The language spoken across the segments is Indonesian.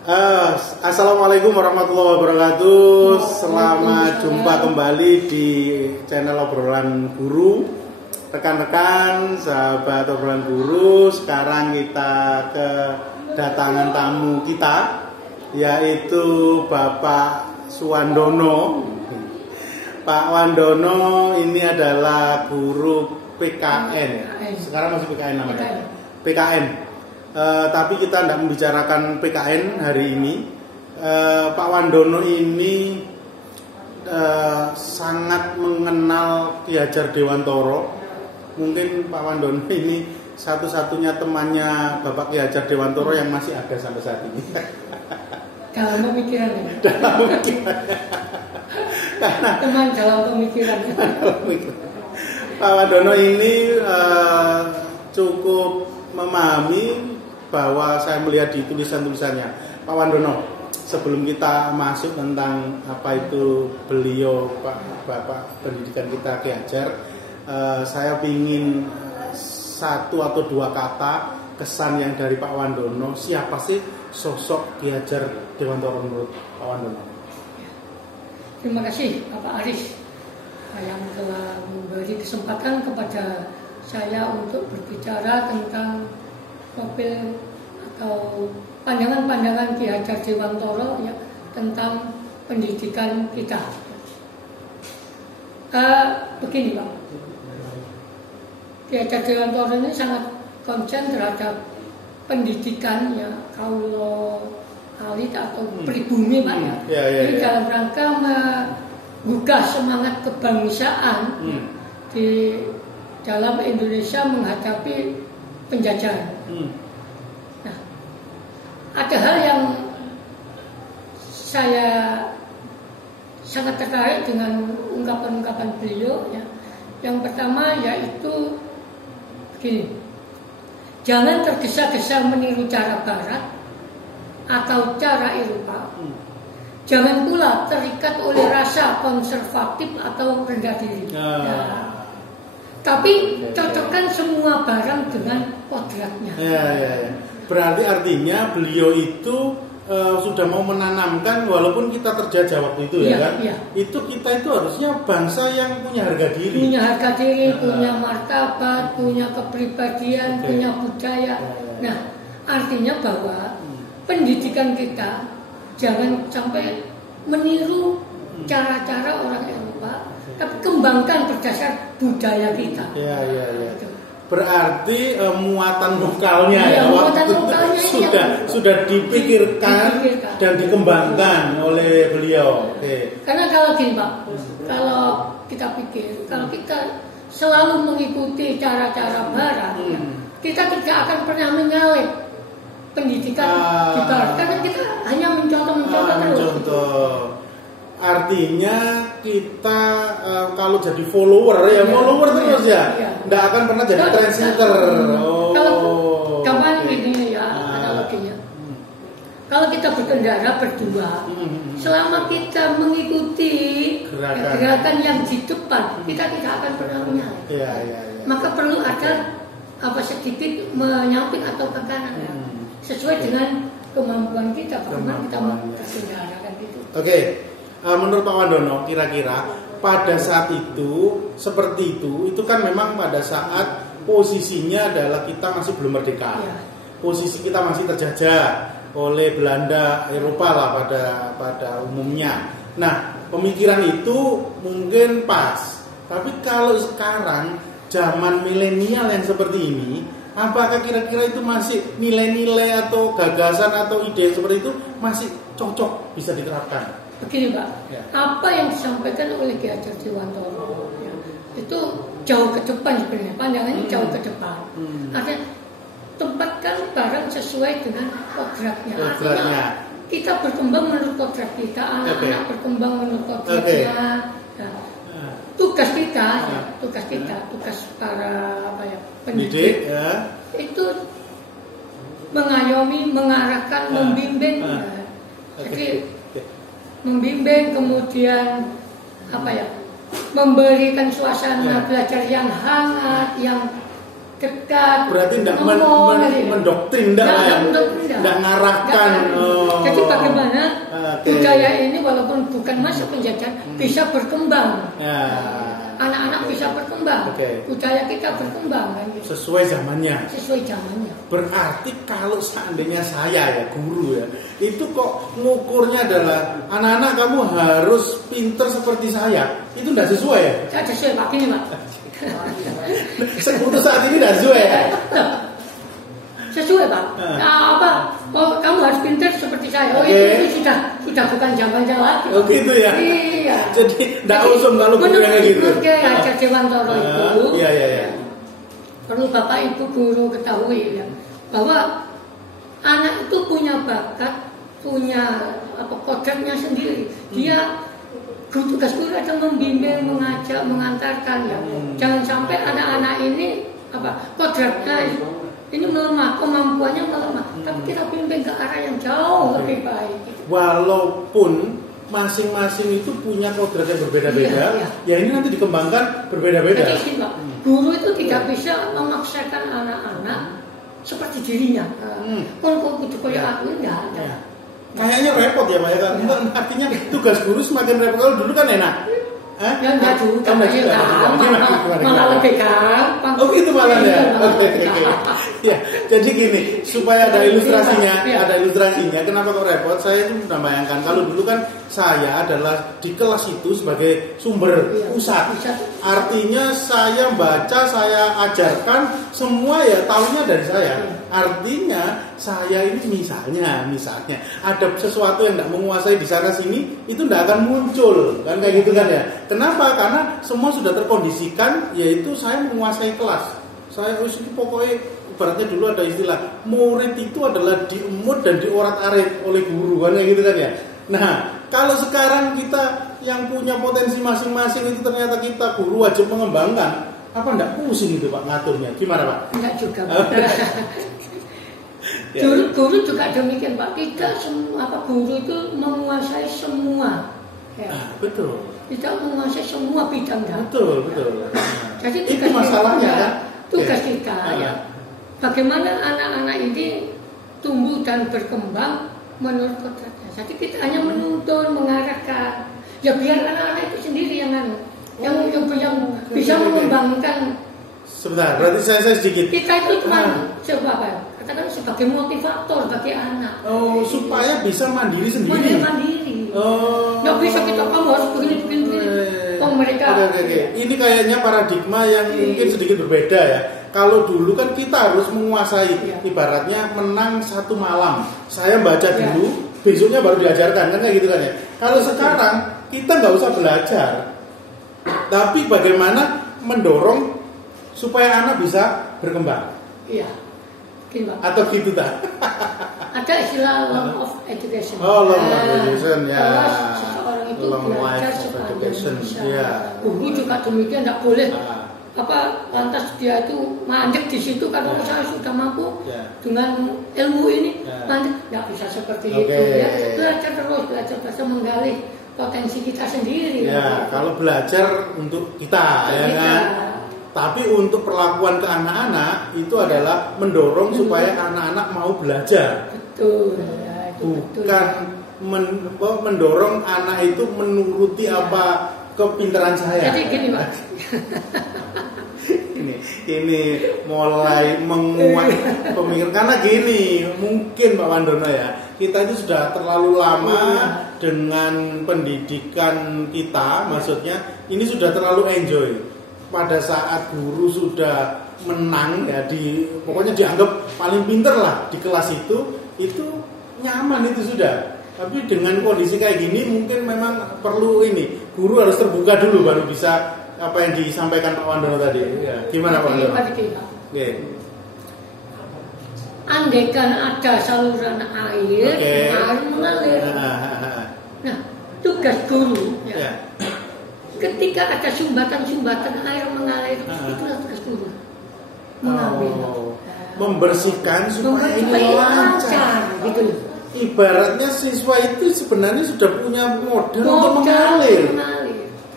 Assalamualaikum warahmatullahi wabarakatuh. Selamat jumpa kembali di channel obrolan guru. Rekan-rekan, sahabat obrolan guru, sekarang kita kedatangan tamu kita, yaitu Bapak Suwandono. Pak Wandono ini adalah guru PKN. Sekarang masih PKN namanya. PKN. Tapi kita tidak membicarakan PKN hari ini. Pak Wandono ini sangat mengenal Ki Hajar Dewantoro. Mungkin Pak Wandono ini satu-satunya temannya Bapak Ki Hajar Dewantoro yang masih ada sampai saat ini. Dalam pemikiran. Dalam pemikiran. Teman dalam pemikiran. Pak Wandono ini cukup memahami bahwa saya melihat di tulisan-tulisannya Pak Wandono, sebelum kita masuk tentang apa itu beliau Bapak pendidikan kita Ki Hajar, saya ingin satu atau dua kata kesan yang dari Pak Wandono. Siapa sih sosok Ki Hajar Dewantoro menurut Pak Wandono? Terima kasih Bapak Aris yang telah memberi kesempatan kepada saya untuk berbicara tentang profil atau pandangan-pandangan Ki Hajar Dewantoro ya, tentang pendidikan kita. Begini Pak, Ki Hajar Dewantoro ini sangat konsen terhadap pendidikan ya, kaulo alit atau pribumi Pak ya. Jadi dalam rangka menggugah semangat kebangsaan di dalam Indonesia menghadapi penjajahan. Nah, ada hal yang saya sangat tertarik dengan ungkapan-ungkapan beliau ya. Yang pertama yaitu begini, jangan tergesa-gesa meniru cara Barat atau cara Eropa. Jangan pula terikat oleh rasa konservatif atau rendah diri. Tapi cocokkan semua barang dengan kodratnya. Berarti artinya beliau itu sudah mau menanamkan, walaupun kita terjajah waktu itu kan, itu kita itu harusnya bangsa yang punya harga diri. Punya harga diri, punya martabat, punya kepribadian, punya budaya. Nah, artinya bahwa pendidikan kita jangan sampai meniru cara-cara orang Eropa, tapi kembangkan berdasar budaya kita. Berarti muatan lokalnya muatan lokalnya sudah dipikirkan dan dikembangkan oleh beliau. Karena kalau gini Pak, kalau kita pikir, kalau kita selalu mengikuti cara-cara Barat, kita tidak akan pernah menyalip pendidikan di Barat, karena kita hanya mencontoh terus. Artinya kita kalau jadi follower follower terus nggak akan pernah jadi trendsetter. Kalau gampang gini ya analoginya. Kalau kita berkendara berdua, selama kita mengikuti gerakan yang di depan, kita tidak akan pernah menyalip. Maka perlu ada sedikit menyamping atau ke kanan sesuai dengan kemampuan kita bagaimana kita berkendara kan gitu. Menurut Pak Wandono, kira-kira pada saat itu seperti itu kan memang pada saat posisinya adalah kita masih belum merdeka. Posisi kita masih terjajah oleh Belanda, Eropa lah pada umumnya. Nah, pemikiran itu mungkin pas. Tapi kalau sekarang zaman milenial yang seperti ini, apakah kira-kira itu masih nilai-nilai atau gagasan atau ide seperti itu masih cocok bisa diterapkan? Begini Pak, apa yang disampaikan oleh Ki Hajar Dewantoro itu jauh ke depan sebenarnya, pandangannya jauh ke depan. Artinya tempatkan barang sesuai dengan kodratnya. Artinya kita berkembang menurut kodrat kita, anak-anak berkembang menurut kodratnya. Tugas kita, tugas para pendidik itu mengayomi, mengarahkan, membimbing. Jadi membimbing, kemudian memberikan suasana belajar yang hangat, yang dekat. Berarti tidak mendoktrin, tidak ngarahkan. Jadi bagaimana budaya ini walaupun bukan masa penjajahan bisa berkembang. Anak-anak bisa berkembang, budaya kita berkembang kan gitu. Sesuai zamannya. Sesuai zamannya. Berarti kalau seandainya saya ya guru ya, itu kok ngukurnya adalah anak-anak kamu harus pinter seperti saya, itu tidak sesuai ya? Tidak sesuai Pak, gini Pak. Untuk saat ini tidak sesuai ya? Sesuai Pak. Oh, kamu harus pintar seperti saya. Oh itu sudah bukan zamannya lagi. Oh gitu ya. Iya. Jadi tidak usum kalau gurunya kayak gitu. Menurut Raja Dewantara itu. Iya. Perlu Bapak Ibu guru ketahui ya, bahwa anak itu punya bakat, punya kodratnya sendiri. Dia tugas guru adalah membimbing, mengajak, mengantarkan ya. Jangan sampai anak-anak ini kodratnya ini melemah, kemampuannya melemah, tapi kita bimbing ke arah yang jauh lebih baik. Walaupun masing-masing itu punya kodrat yang berbeda-beda, ya ini nanti dikembangkan berbeda-beda. Jadi Pak, guru itu tidak bisa memaksakan anak-anak seperti dirinya. Kalau kudu kayak aku enggak ada. Kayaknya repot ya Pak ya. Artinya tugas guru semakin repot. Kalau dulu kan enak. Ya enggak juga, malah lebih gampang. Oh gitu malah ya. Oke. Ya, jadi gini, supaya ada ilustrasinya, kenapa kok repot? Saya itu sudah bayangkan kalau dulu kan saya adalah di kelas itu sebagai sumber pusat. Artinya saya baca, saya ajarkan, semua ya tahunya dari saya. Artinya saya ini misalnya ada sesuatu yang tidak menguasai di sana sini, itu tidak akan muncul kan kayak gitu kan ya. Kenapa? Karena semua sudah terkondisikan, yaitu saya menguasai kelas. Saya pokoknya ibaratnya dulu ada istilah murid itu adalah diemut dan diorat-arit oleh guru kan kayak gitu kan ya. Nah, kalau sekarang kita yang punya potensi masing-masing itu ternyata kita guru wajib mengembangkan, apa enggak pusing itu Pak ngaturnya? Gimana Pak? Enggak juga. Guru juga demikian Pak. Kita semua guru itu menguasai semua. Ya. Betul. Kita menguasai semua bidang. Betul. Jadi itu masalahnya kan? Tugas kita ya. Bagaimana anak-anak ini tumbuh dan berkembang menurut kodratnya. Jadi kita hanya menuntun, mengarahkan. Ya biar anak-anak itu sendiri yang bisa mengembangkan. Sebentar, berarti saya sedikit. Kita itu cuma katakan sebagai motivator bagi anak. Oh, supaya bisa mandiri sendiri. Mandiri. Oh. Nggak bisa kita kamu harus begini. Oh mereka. Oke. Ini kayaknya paradigma yang mungkin sedikit berbeda ya. Kalau dulu kan kita harus menguasai, ibaratnya menang satu malam. Saya baca dulu, besoknya baru diajarkan kan kayak gitu kan ya. Kalau sekarang kita nggak usah belajar, tapi bagaimana mendorong supaya anak bisa berkembang. Iya. Atau gitu tak? Ada istilah long of education. Oh, long of education ya. Kalau seseorang itu belajar sepanjang bisa. Guru juga demikian, tidak boleh lantas dia itu mandek di situ karena saya sudah mampu dengan ilmu ini mandek, tidak bisa seperti itu ya. Belajar terus menggali potensi kita sendiri. Ya, kalau belajar untuk kita ya kan. Tapi untuk perlakuan ke anak-anak itu adalah mendorong supaya anak-anak mau belajar. Betul. Bukan mendorong anak itu menuruti apa kepintaran saya. Jadi gini Pak. ini mulai menguat pemikiran karena gini, mungkin Pak Wandono ya, kita itu sudah terlalu lama dengan pendidikan kita, maksudnya ini sudah terlalu enjoy. Pada saat guru sudah menang ya pokoknya dianggap paling pinter lah di kelas itu nyaman itu sudah. Tapi dengan kondisi kayak gini mungkin memang perlu guru harus terbuka dulu baru bisa apa yang disampaikan Pak Wandono tadi. Ya. Gimana Pak Wandono? Andaikan ada saluran air mengalir. Nah, tugas guru ketika ada sumbatan-sumbatan air mengalir, itulah tugas guru. Mengambil. Membersihkan supaya ini lancar. Gitu. Ibaratnya siswa itu sebenarnya sudah punya modal untuk mengalir.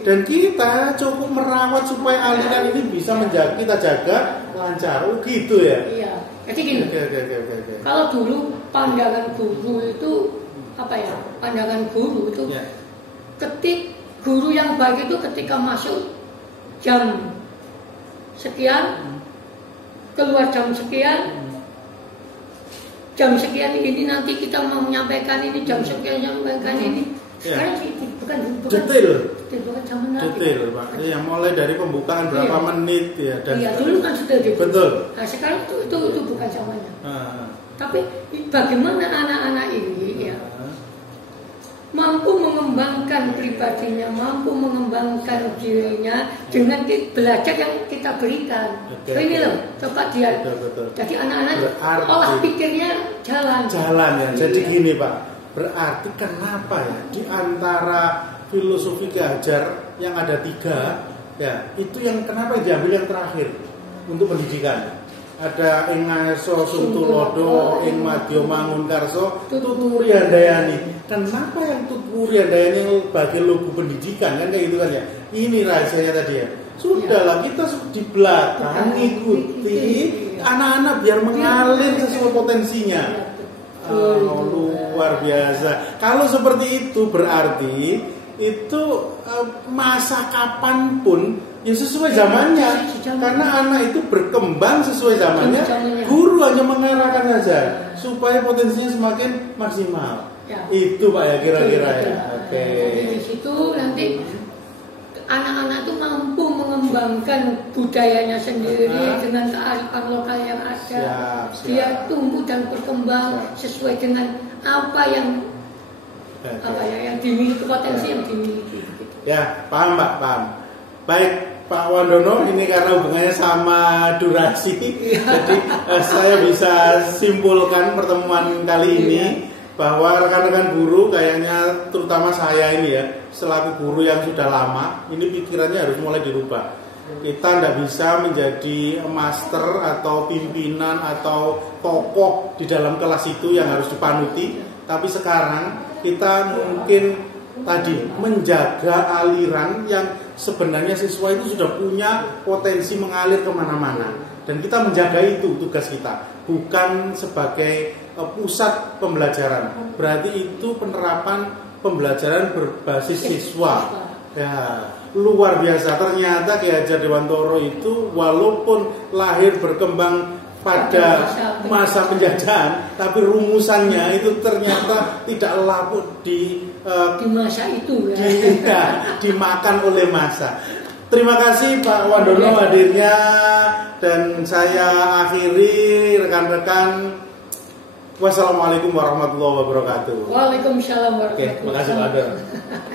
Dan kita cukup merawat supaya aliran ini bisa kita jaga lancar. Oh gitu ya. Iya. Jadi gini. Kalau dulu pandangan guru itu apa ya, pandangan guru itu guru yang baik itu ketika masuk jam sekian, keluar jam sekian, jam sekian ini nanti kita mau menyampaikan ini, jam sekian menyampaikan ini. Sekarang bukan detail zaman lagi. Detail, Pak. Yang mulai dari pembukaan berapa menit ya dan dulu kan sudah gitu. Betul. Nah, sekarang itu bukan zamannya. Tapi bagaimana anak-anak ini ya mampu mengembangkan pribadinya, mampu mengembangkan dirinya dengan belajar yang kita berikan. Ini loh, coba dia. Betul. Jadi anak-anak olah pikirnya jalan ya. Jadi gini Pak, berarti kenapa ya di antara filosofi Ki Hajar yang ada 3 ya, itu yang kenapa diambil yang terakhir untuk pendidikan? Ada ing ngaso suntulodo, ing madya mangunkarso, tuturi handayani. Kenapa yang tuturi handayani bagi logo pendidikan kan kayak gitu kan ya? Ini rahasianya tadi ya. Sudahlah kita di belakang ikuti anak-anak biar mengalir sesuai potensinya. Luar biasa. Kalau seperti itu berarti itu masa kapanpun ya sesuai zamannya, karena anak itu berkembang sesuai zamannya. Guru hanya mengarahkan saja supaya potensinya semakin maksimal. Itu Pak ya kira-kira ya. Oke. Di situ nanti anak-anak itu mampu mengembangkan budayanya sendiri dengan kearifan lokal yang ada. Dia tumbuh dan berkembang sesuai dengan apa yang dimiliki, potensi yang dimiliki. Ya, paham Pak, paham. Baik Pak Wandono, ini karena hubungannya sama durasi, jadi saya bisa simpulkan pertemuan kali ini bahwa rekan-rekan guru kayaknya terutama saya ini ya, selaku guru yang sudah lama, ini pikirannya harus mulai dirubah. Kita tidak bisa menjadi master atau pimpinan atau tokoh di dalam kelas itu yang harus dipanuti, tapi sekarang kita mungkin tadi menjaga aliran yang sebenarnya siswa itu sudah punya potensi mengalir kemana-mana, dan kita menjaga itu tugas kita, bukan sebagai pusat pembelajaran. Berarti itu penerapan pembelajaran berbasis siswa. Ya, luar biasa. Ternyata Ki Hajar Dewantoro itu walaupun lahir berkembang pada masa penjajahan, tapi rumusannya itu ternyata tidak laput di masa itu ya. Dimakan oleh masa. Terima kasih Pak Wandono hadirnya, dan saya akhiri rekan-rekan. Wassalamualaikum warahmatullahi wabarakatuh. Waalaikumsalam warahmatullahi wabarakatuh. Oke, makasih Pak Wandono.